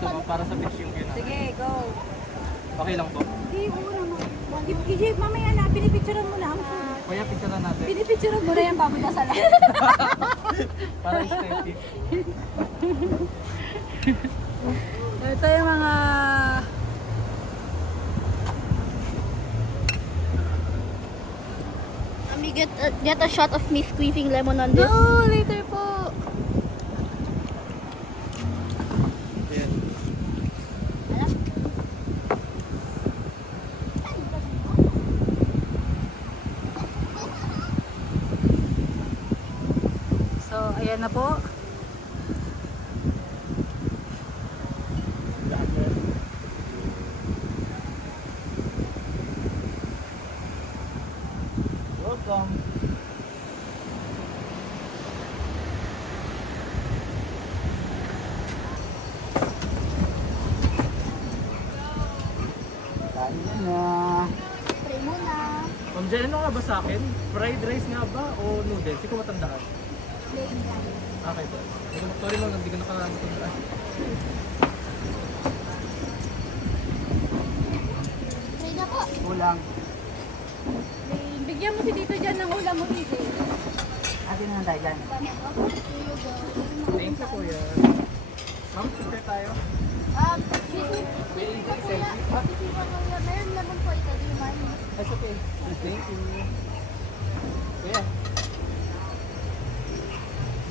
dito ma'am para sa fish yung yun. Sige, go. Okay lang po. Hindi, oo naman. Gigi, mamaya na, pinipicturean mo na ang food. Kuya, picture na natin. Pinipicturean mo na yung baboy na sala. Para aesthetic. Ito yung mga... Let me get a shot of me squeezing lemon on this. No, later po. Ayan. So, ayan na po. Welcome. Kain na. Pray muna. Ma'am Jen, ano nga ba sa akin? Fried rice nga ba o noodles? Hindi ko matandaan. Plain rice. Okay po. Sorry ma'am, hindi ko nakamatandaan. Pray na po. Kulang. Bigyan mo si Tito dyan ng ulam mo, Tito. Atin na tayo dyan. Here you go. Thank you kuya. Ma'am, picture tayo. Meron lemon po ito. Do you mind? That's okay. Thank you. Kuya. 1,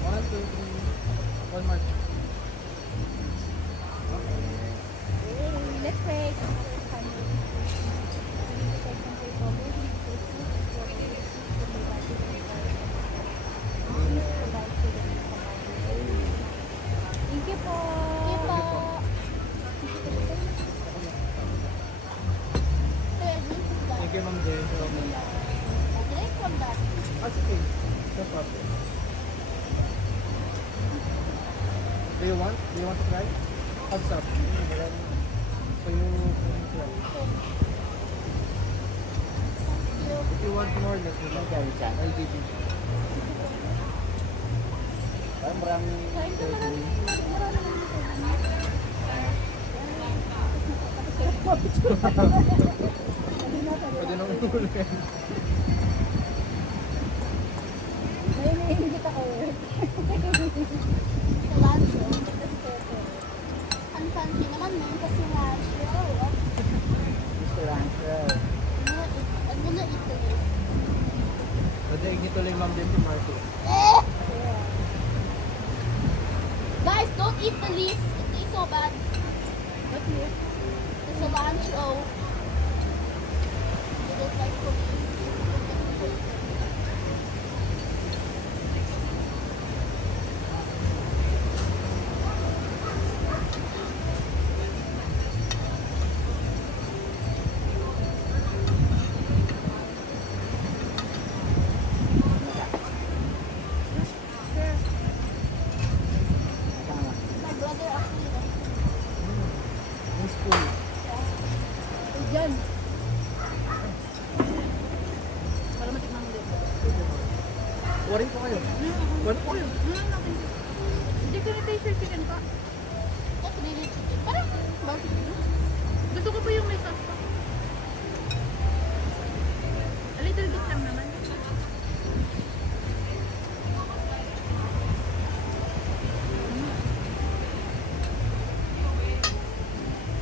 2, 3. One more. Let's pray. Thank you po. Thank you po. Thank you, Ma'am Jen. Drink from that. That's okay. No problem. Do you want? Do you want to try? What's up? So you can try. If you want more, let me know. I'll give you. Maraming pwede nang ulo yan. Ayun, naiingit ako. Cilantro. Ang fancy naman nun kasi cilantro. Cilantro. I'm gonna eat this. Nadaig nito lang Ma'am Jen si Marco. Guys, don't eat the leaf. It tastes so bad. What leaf? The cilantro. You don't like to eat. My brother actually likes it. Yung spoon. Diyan. Para matikman mo dito. Warin po kayo. Warin po kayo. Hindi ko na-taste your chicken pa. That's really chicken. Parang barbecue. Gusto ko pa yung may sauce pa. A little bit lang naman.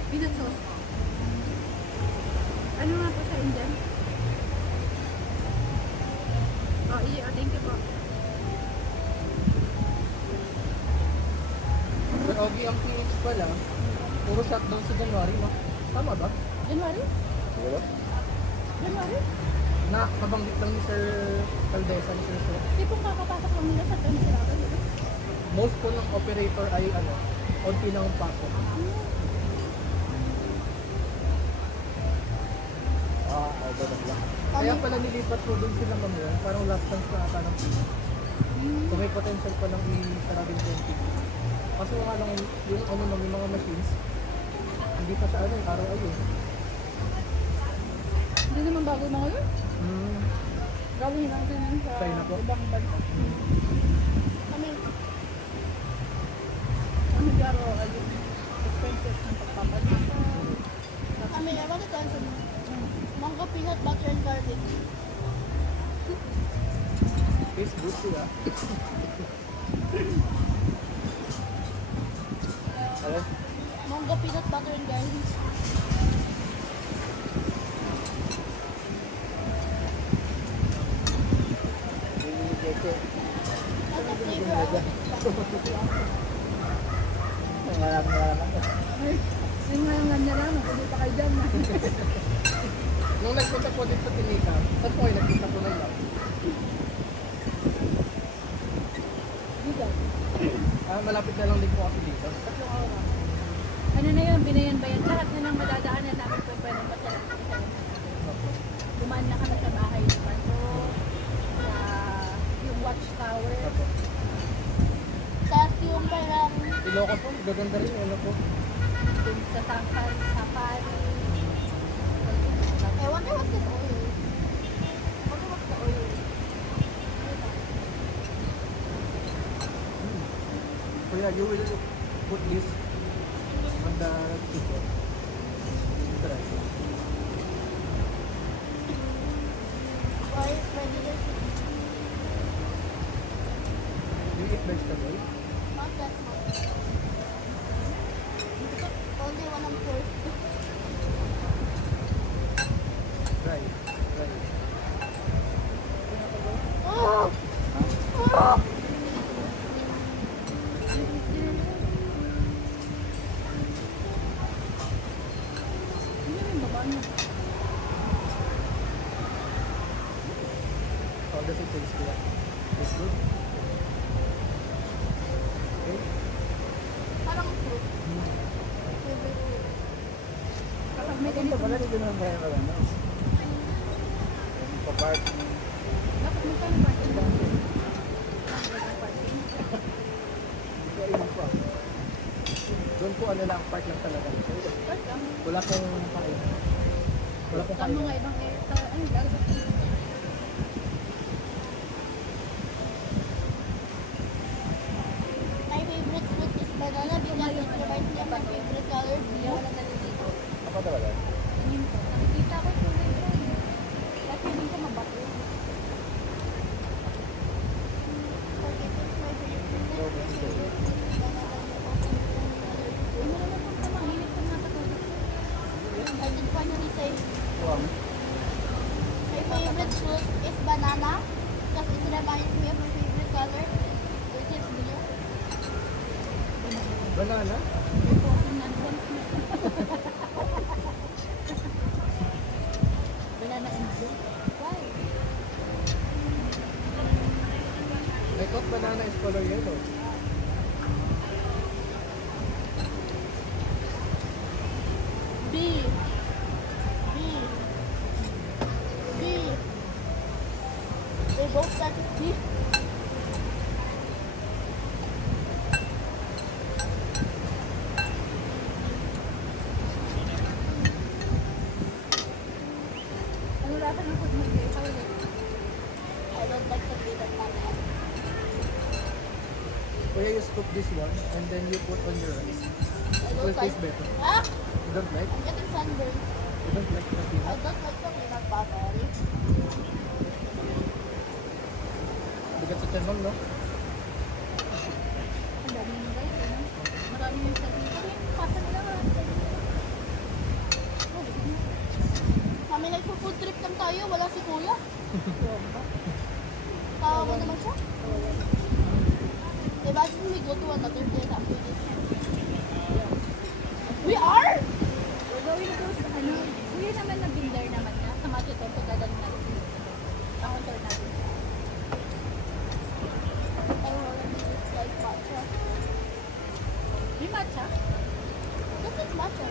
Peanut sauce. Ano nga po sa Indian? Oh, thank you po. Pero Ogie, ang PH pala, puro shutdown sa January, no? Tama ba? January? Wala. January? Nakabanggit lang ni Sir Caldesa, ni Sir Sir. Di pong kakapasok lang nila sa taon sila. Most po ng operator ay ano, konti lang ang pasok. Lang. Kaya pala nilipat po dun sila Ma'am Jen, parang last chance na ata ng PH. So may potential pa lang i-sarado yung 20. Kaso nga lang yung ano ng mga machines, hindi pa sa ano, araw ayun. Hindi naman bago mga yun. Gawin lang din yun sa China po. ibang bansa. Kami, Ano klaro, ayun. Expensive. Gucci ah. Alam? Mongga peanut butter and garlic. Binibigay ko. That's the flavor of it. Maraming. Ay, yung ngayon niya lang, hindi pa kayo dyan. Nung nagpunta po dito sa Tinika, saan po kayo nagpunta po ng lab? Dito. Malapit na lang din po kasi dito. Tatlong araw na. Ano na yun, binayan-bayan. Lahat na lang madadaanan namin kung pwede masarap. Dumaan na kami sa bahay naman. So, yung watchtower. Tapos yung parang Ilocos po, gaganda rin. Ano po? Yung sa safari. I wonder what's this oil? I wonder what's the oil? So yeah, you will put this on the chicken. Try. Why regular chicken? You eat vegetable? Not that much. Only when I'm thirsty. Try. Try. Oh! Oh! Ano yung baba niya? How does it taste like? It's good? Okay. Parang fruit. Hmm. Favorite fruit. Kapag may ganito, pala dito naman kaya ka ano? Pa-park. dapat may kang parking doon. Parking. Hindi ko ayun po. Doon po ano lang, park lang talaga. Park lang. Wala pong kain. Wala pong Saan mo kain. nga ibang sa, ano, gagawin? My favorite fruit is banana because it reminds me of my favorite color, blue. Wala na dito. Ako talaga? Tingin ko. Nakikita ko yung libro. Kaya feeling ko mabato. Okay, since my favorite fruit is banana, Ano naman kung kumainit kung nasa tubig? I did finally say Wow. my favorite fruit is banana because it reminds me of my favorite color, which is blue. Banana? Ito ang nonsense na. Banana and blue. Why? I thought banana is color yellow. B. B. B. They both start with B. Ano lasa ng food mo? Ikaw ulit. I don't like the peanut butter. Kuya, you scoop this one and then you put on your rice. I It will don't like. taste better. Ah! You don't like? I'm getting sunburned. You don't like the I peanut? don't like the peanut butter. Bigat sa tiyan, no? Ang dami ng guys, ano? Marami yung sabi. Sabi yung pasa nila. Oh, gusto mo? Kami nagpo-food trip lang tayo, wala si kuya. Huwag ba? Tawa mo naman siya. Imagine we go to another place after this. We are? We're going to, ano, kuya naman na binder naman na. Sa Machito, to dadal natin. Counter natin. I wanna do this like matcha. May matcha? This is matcha.